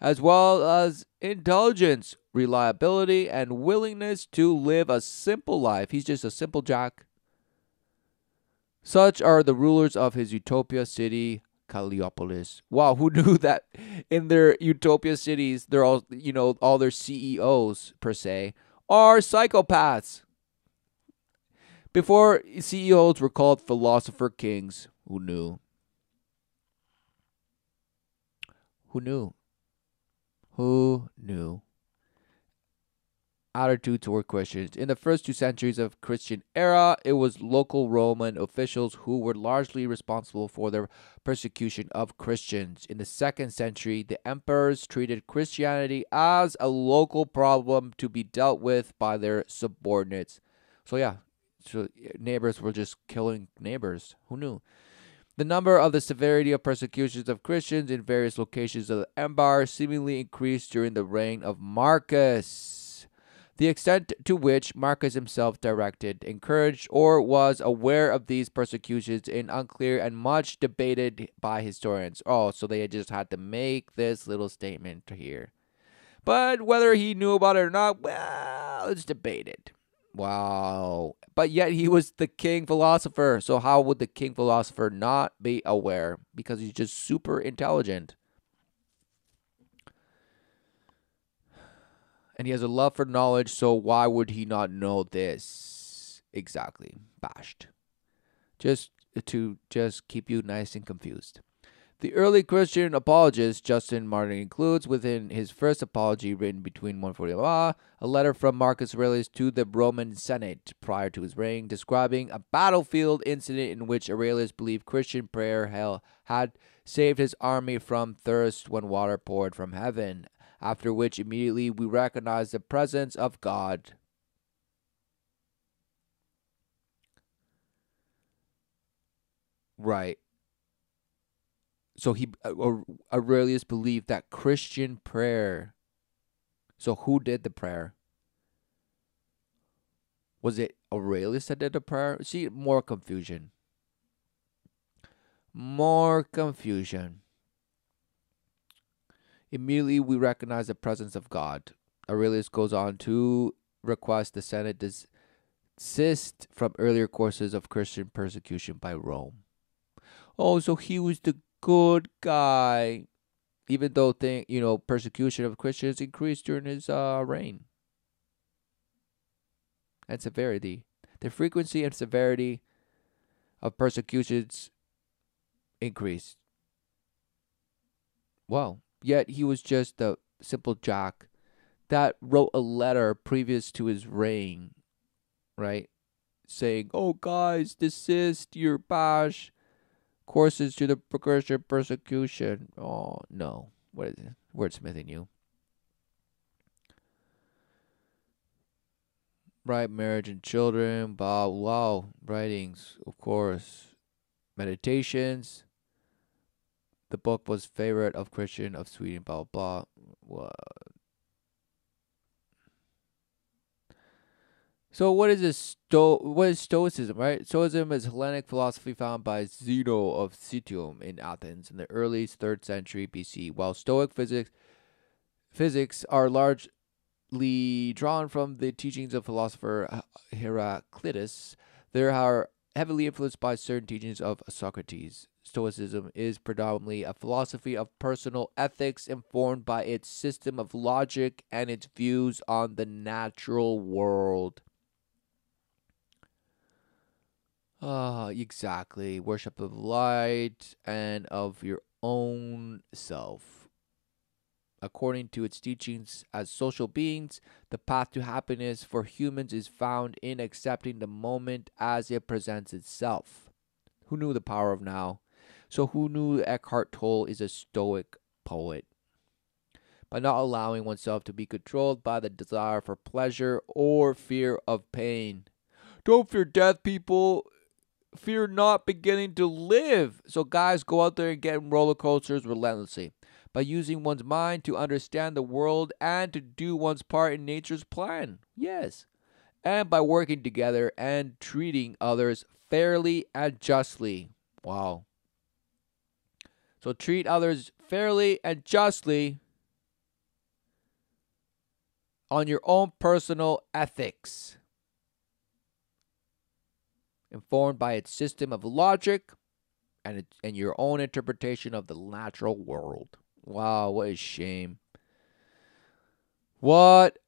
as well as intelligence, reliability, and willingness to live a simple life. He's just a simple jack. Such are the rulers of his utopia city, Calliopolis. Wow, who knew that in their utopia cities, they're all, all their CEOs, per se, are psychopaths. Before, CEOs were called philosopher kings. Who knew? Who knew? Who knew? Attitude toward Christians. In the first 2 centuries of Christian era, it was local Roman officials who were largely responsible for the persecution of Christians. In the 2nd century, the emperors treated Christianity as a local problem to be dealt with by their subordinates. So neighbors were just killing neighbors. Who knew? The number of the severity of persecutions of Christians in various locations of the empire seemingly increased during the reign of Marcus. The extent to which Marcus himself directed, encouraged, or was aware of these persecutions is unclear and much debated by historians. Oh, so they just had to make this little statement here. But whether he knew about it or not, well, it's debated. Wow. But yet he was the king philosopher. So how would the king philosopher not be aware? Because he's just super intelligent. And he has a love for knowledge, so why would he not know this? Exactly. Bashed. Just to keep you nice and confused. The early Christian apologist Justin Martyr includes within his first apology written between 140 a letter from Marcus Aurelius to the Roman Senate prior to his reign, describing a battlefield incident in which Aurelius believed Christian prayer had saved his army from thirst when water poured from heaven, after which immediately we recognize the presence of God. Right. So Aurelius believed that Christian prayer So who did the prayer? Was it Aurelius that did the prayer? See, more confusion. More confusion. Immediately we recognize the presence of God. Aurelius goes on to request the Senate desist from earlier courses of Christian persecution by Rome. Oh, so he was the good guy, even though persecution of Christians increased during his reign. And severity. The frequency and severity of persecutions increased. Well, yet he was just a simple jack that wrote a letter previous to his reign, right? Saying, oh guys, desist your bash courses to the Christian persecution. Oh, no. What is it? Wordsmithing you. Right, marriage and children, blah, wow, writings, of course, meditations. The book was favorite of Christian of Sweden, blah, blah, blah. So what is this? What is Stoicism, right? Stoicism is Hellenic philosophy found by Zeno of Citium in Athens in the early 3rd century BC, while Stoic physics are largely drawn from the teachings of philosopher Heraclitus. They are heavily influenced by certain teachings of Socrates. Stoicism is predominantly a philosophy of personal ethics informed by its system of logic and its views on the natural world. Exactly. Worship of light and of your own self. According to its teachings as social beings, the path to happiness for humans is found in accepting the moment as it presents itself. Who knew the power of now? So who knew Eckhart Tolle is a Stoic poet? By not allowing oneself to be controlled by the desire for pleasure or fear of pain. Don't fear death, people. Fear not beginning to live. So guys, go out there and get in roller coasters relentlessly. By using one's mind to understand the world and to do one's part in nature's plan. Yes. And by working together and treating others fairly and justly. Wow. So treat others fairly and justly on your own personal ethics, informed by its system of logic and your own interpretation of the natural world. Wow, what a shame. What?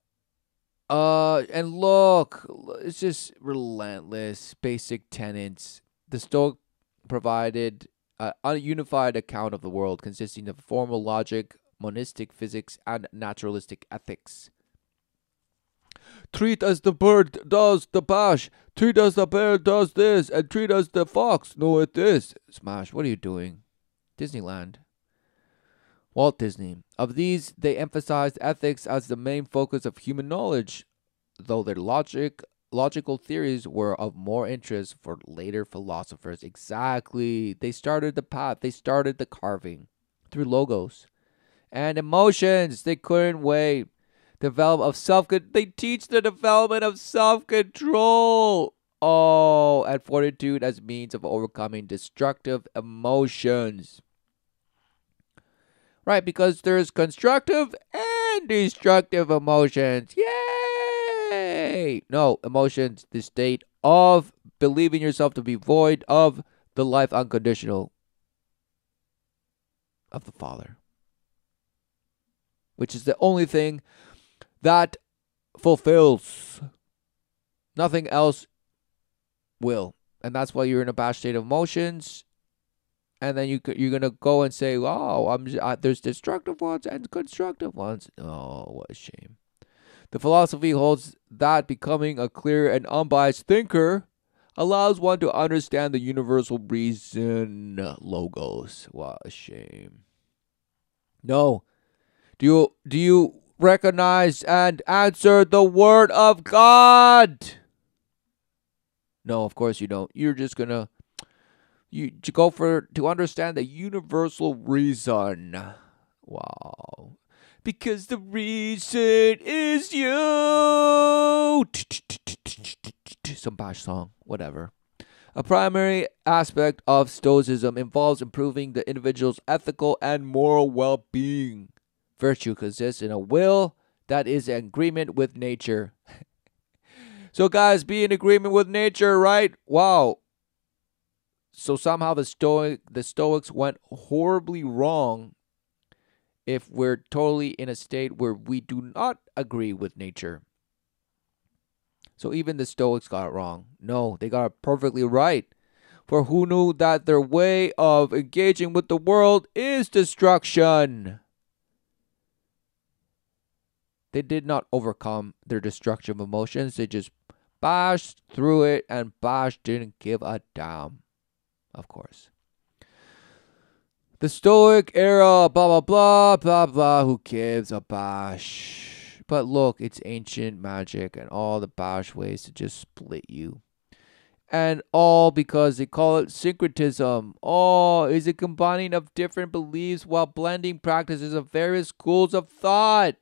And look, it's just relentless. Basic tenets. The Stoic provided a unified account of the world consisting of formal logic, monistic physics, and naturalistic ethics. Treat as the bird does the bash. Treat as the bear does this. And treat as the fox knoweth this. Smash, what are you doing? Disneyland. Walt Disney. Of these, they emphasized ethics as the main focus of human knowledge, though their logical theories were of more interest for later philosophers. Exactly. They started the path. They started the carving through logos and emotions. They couldn't wait. They teach the development of self-control. Oh, and fortitude as means of overcoming destructive emotions. Right, because there's constructive and destructive emotions. Yay! No, emotions, the state of believing yourself to be void of the life unconditional of the Father, which is the only thing that fulfills. Nothing else will. And that's why you're in a bad state of emotions. And then you're going to go and say, oh, there's destructive ones and constructive ones. Oh, what a shame. The philosophy holds that becoming a clear and unbiased thinker allows one to understand the universal reason, logos. What a shame. No. Do you recognize and answer the word of God? No, of course you don't. You're just going to to understand the universal reason. Wow. because the reason is you. Some bash song, whatever. A primary aspect of Stoicism involves improving the individual's ethical and moral well-being. Virtue consists in a will that is in agreement with nature. So guys, be in agreement with nature, right? Wow. So somehow the Stoics went horribly wrong if we're totally in a state where we do not agree with nature. So even the Stoics got it wrong. No, they got it perfectly right. For who knew that their way of engaging with the world is destruction? They did not overcome their destructive emotions. They just bashed through it, and Bash didn't give a damn, of course. The Stoic era, blah, blah, blah, blah, blah, who gives a bash? But look, it's ancient magic and all the bash ways to just split you. And all because they call it syncretism. Oh, is it combining of different beliefs while blending practices of various schools of thought?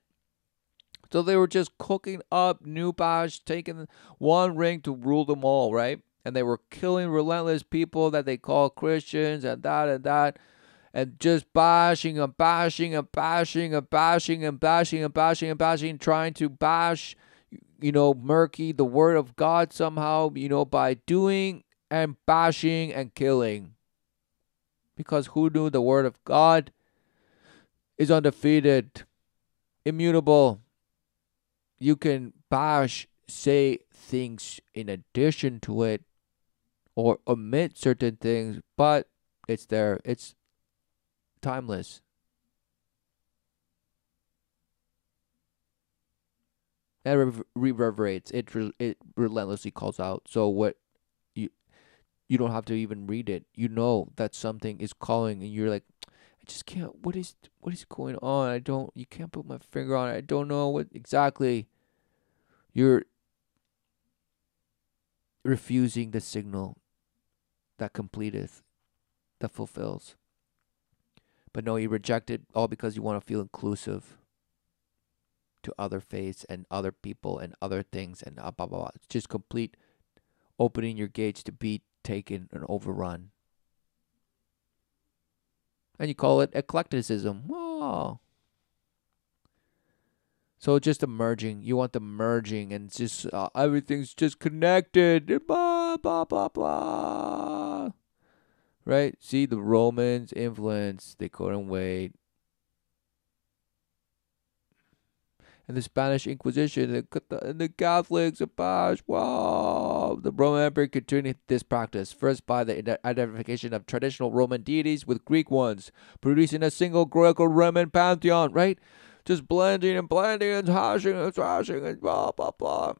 So they were just cooking up new bash, taking one ring to rule them all, right? And they were killing relentless people that they call Christians and that. And just bashing and bashing and bashing and bashing and bashing and bashing and bashing, trying to bash, murky the word of God somehow, by doing and bashing and killing. Because who knew the word of God is undefeated, immutable. You can bash, say things in addition to it, or omit certain things, but it's there. It's timeless. And reverberates. It relentlessly calls out. So what you don't have to even read it. You know that something is calling, and you're like, I just can't. What is going on? You can't put my finger on it. I don't know what exactly. You're refusing the signal that completeth, that fulfills. But no, you reject it all because you want to feel inclusive to other faiths and other people and other things and blah, blah, blah. It's just complete opening your gates to be taken and overrun. And you call it eclecticism. Wow. So just a merging. You want the merging, and it's just everything's just connected. Blah, blah, blah, blah. Right? See, the Romans influence, they couldn't wait. And the Spanish Inquisition, the Catholics, wow. The Roman Empire continued this practice, first by the identification of traditional Roman deities with Greek ones, producing a single Greco-Roman pantheon, right? Just blending and hashing and thrashing and blah, blah, blah.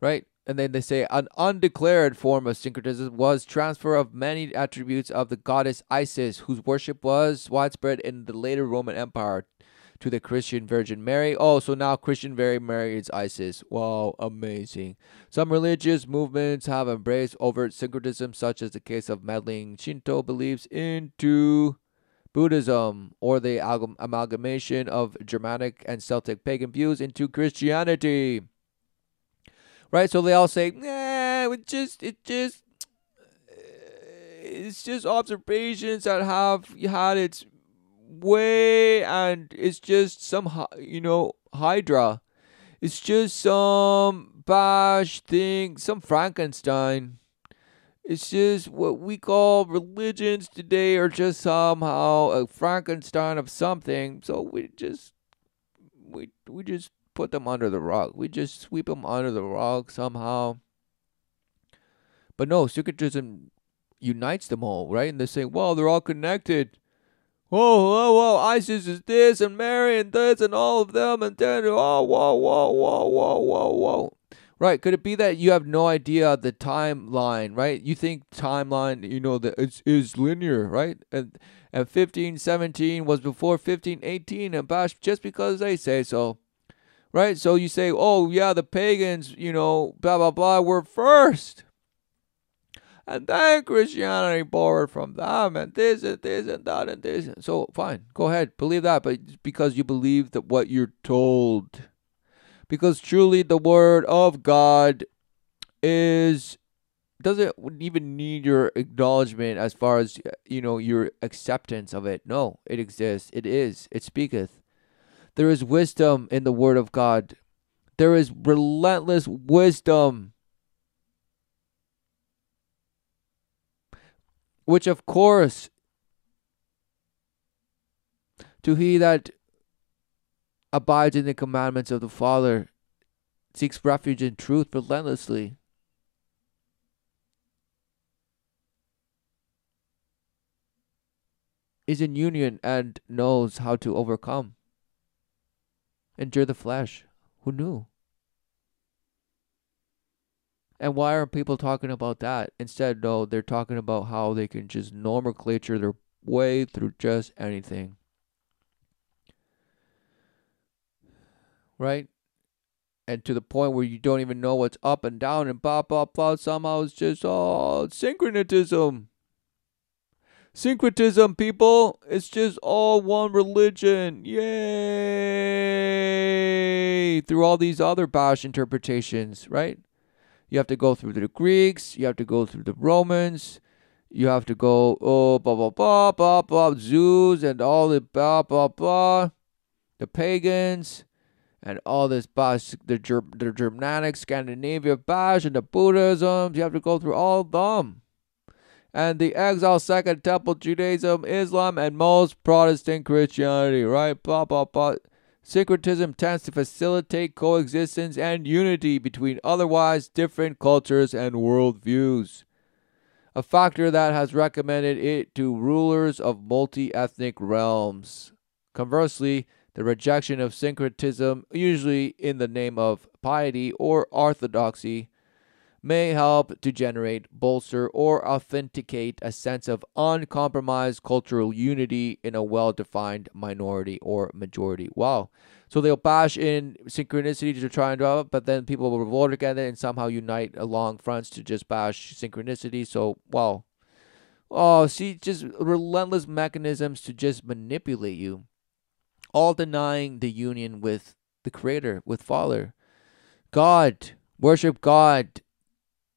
Right? And then they say an undeclared form of syncretism was transfer of many attributes of the goddess Isis, whose worship was widespread in the later Roman Empire, to the Christian Virgin Mary. Oh, so now Christian Virgin Mary is Isis. Wow, amazing. Some religious movements have embraced overt syncretism, such as the case of meddling Shinto beliefs into Buddhism, or the amalgamation of Germanic and Celtic pagan views into Christianity. Right, so they all say, it's just observations that have had its way, and it's just some, Hydra. It's just some bash thing, some Frankenstein. It's just what we call religions today are just somehow a Frankenstein of something. So we just put them under the rug. We just sweep them under the rug somehow. But no, syncretism unites them all, right? And they say, well, they're all connected. Whoa, Isis is this, and Mary and this, and all of them, and then, whoa. Right, could it be that you have no idea the timeline, right? You think timeline, that is linear, right? And 1517 was before 1518, and bash just because they say so. Right, so you say, oh, yeah, the pagans, blah, blah, blah, were first. And then Christianity borrowed from them, and this and this and that and this. So fine, go ahead, believe that, but it's because you believe that what you're told. Because truly, the word of God is doesn't even need your acknowledgement as far as your acceptance of it. No, it exists. It is. It speaketh. There is wisdom in the word of God. There is relentless wisdom, which of course, to he that abides in the commandments of the Father seeks refuge in truth relentlessly. Is in union and knows how to overcome. Endure the flesh. Who knew? And why aren't people talking about that? Instead, no, they're talking about how they can just nomenclature their way through just anything. Right? And to the point where you don't even know what's up and down and blah, blah, blah. Somehow it's just all syncretism. Syncretism, people. It's just all one religion. Yay! Through all these other Bash interpretations, right? You have to go through the Greeks. You have to go through the Romans. You have to go, blah, blah, blah, blah, blah, Zeus and all the blah, blah, blah. The pagans and all this Bash, the Germanic, Scandinavia Bash and the Buddhisms. You have to go through all of them. And the exile, Second Temple, Judaism, Islam, and most Protestant Christianity, right? Blah, blah, blah. Syncretism tends to facilitate coexistence and unity between otherwise different cultures and worldviews, a factor that has recommended it to rulers of multi-ethnic realms. Conversely, the rejection of syncretism, usually in the name of piety or orthodoxy, may help to generate, bolster, or authenticate a sense of uncompromised cultural unity in a well-defined minority or majority. Wow. So they'll bash in synchronicity to try and draw it, but then people will revolt against it and somehow unite along fronts to just bash synchronicity. So, wow. Oh, see, just relentless mechanisms to just manipulate you. All denying the union with the Creator, with Father. God. Worship God,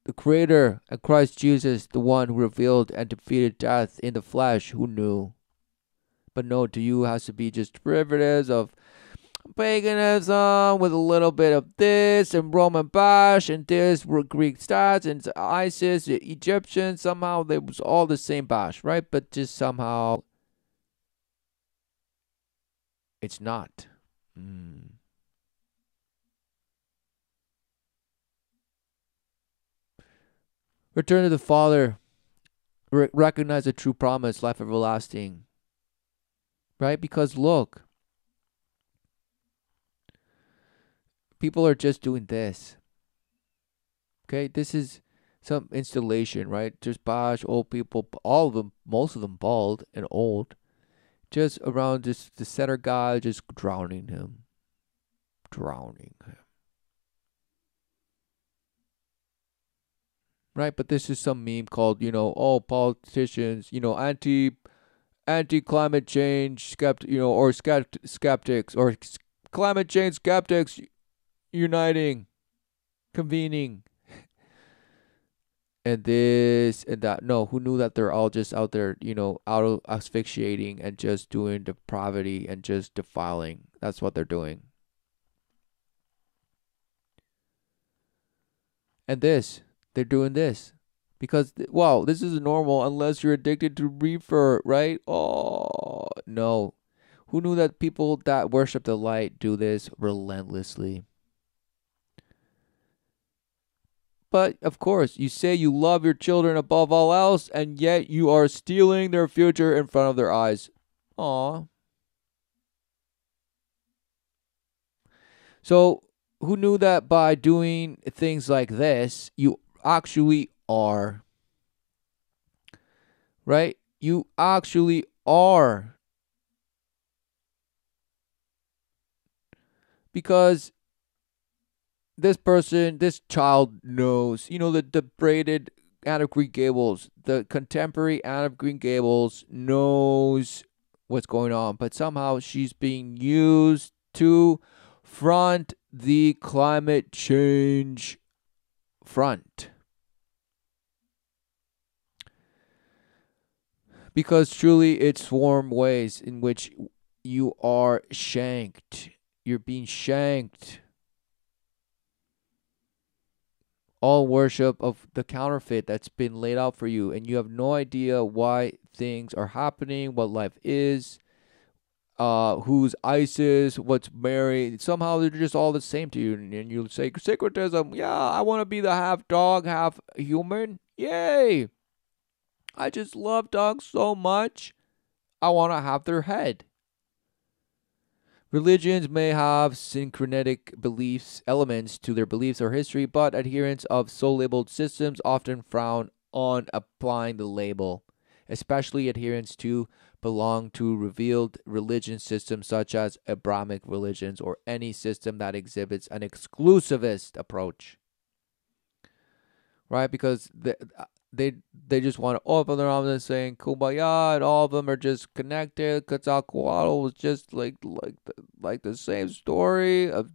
the Creator, and Christ Jesus, the one who revealed and defeated death in the flesh. Who knew? But no, to you has to be just derivatives of paganism with a little bit of this and Roman bash and this Greek stats and ISIS, the Egyptians. Somehow they was all the same bash, right? But just somehow it's not. Return to the Father. Recognize the true promise, life everlasting. Right? Because look, people are just doing this. Okay? This is some installation, right? Just bash old people, all of them, most of them bald and old, just around just the center guy, just drowning him. Right? But this is some meme called, politicians, anti-climate change skeptics or climate change skeptics uniting, convening, and this and that. No, who knew that they're all just out there, auto asphyxiating and just doing depravity and just defiling. That's what they're doing. And they're doing this. Because, wow, this is normal unless you're addicted to reefer, right? Oh, no. Who knew that people that worship the light do this relentlessly? But, of course, you say you love your children above all else, and yet you are stealing their future in front of their eyes. Aw. So, who knew that by doing things like this, you actually are, right? You actually are. Because this person, this child knows, the braided Anne of Green Gables, the contemporary Anne of Green Gables knows what's going on, but somehow she's being used to front the climate change front. Because truly it's swarm ways in which you are shanked. You're being shanked. All worship of the counterfeit that's been laid out for you, and you have no idea why things are happening, what life is, who's ISIS, what's Mary. Somehow they're just all the same to you, and you'll say, syncretism, yeah, I want to be the half dog, half human. Yay! I just love dogs so much, I want to have their head. Religions may have syncretic beliefs, elements to their beliefs or history, but adherents of so-labeled systems often frown on applying the label, especially adherents to belong to revealed religion systems such as Abrahamic religions or any system that exhibits an exclusivist approach. Right? Because they just want to open their arms and saying kumbaya, and all of them are just connected. Quetzalcoatl was just like the same story of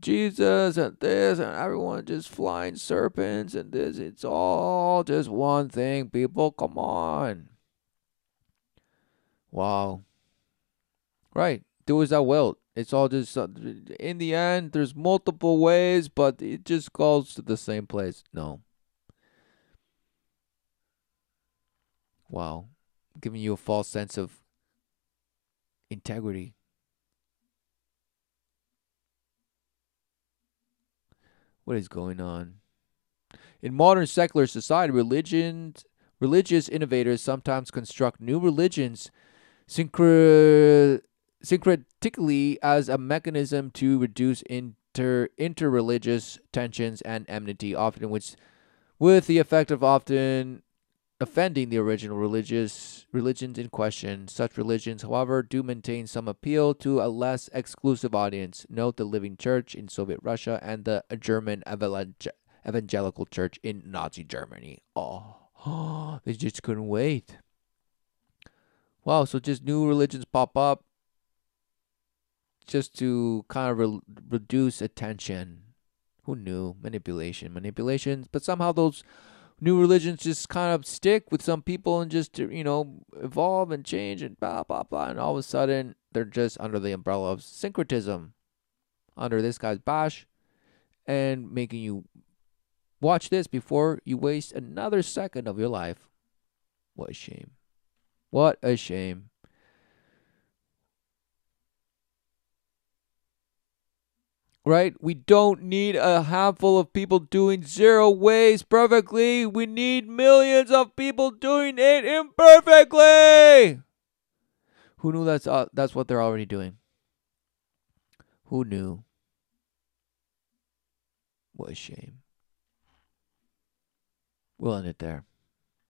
Jesus and this, and everyone just flying serpents and this. It's all just one thing, people. Come on. Wow. Right. Do as thou wilt. It's all just, in the end, there's multiple ways, but it just goes to the same place. No. Wow. Giving you a false sense of integrity. What is going on? In modern secular society, religious innovators sometimes construct new religions syncretically as a mechanism to reduce interreligious tensions and enmity, often with the effect of often offending the original religions in question. Such religions, however, do maintain some appeal to a less exclusive audience. Note the Living Church in Soviet Russia and the German Evangelical Church in Nazi Germany. Oh, they just couldn't wait. Wow, so just new religions pop up just to kind of reduce attention. Who knew? Manipulations. But somehow those new religions just kind of stick with some people and just, evolve and change and blah, blah, blah. And all of a sudden, they're just under the umbrella of syncretism, under this guy's bash, and making you watch this before you waste another second of your life. What a shame. What a shame. Right? We don't need a handful of people doing 0 ways perfectly. We need millions of people doing it imperfectly. Who knew that's what they're already doing? Who knew? What a shame. We'll end it there.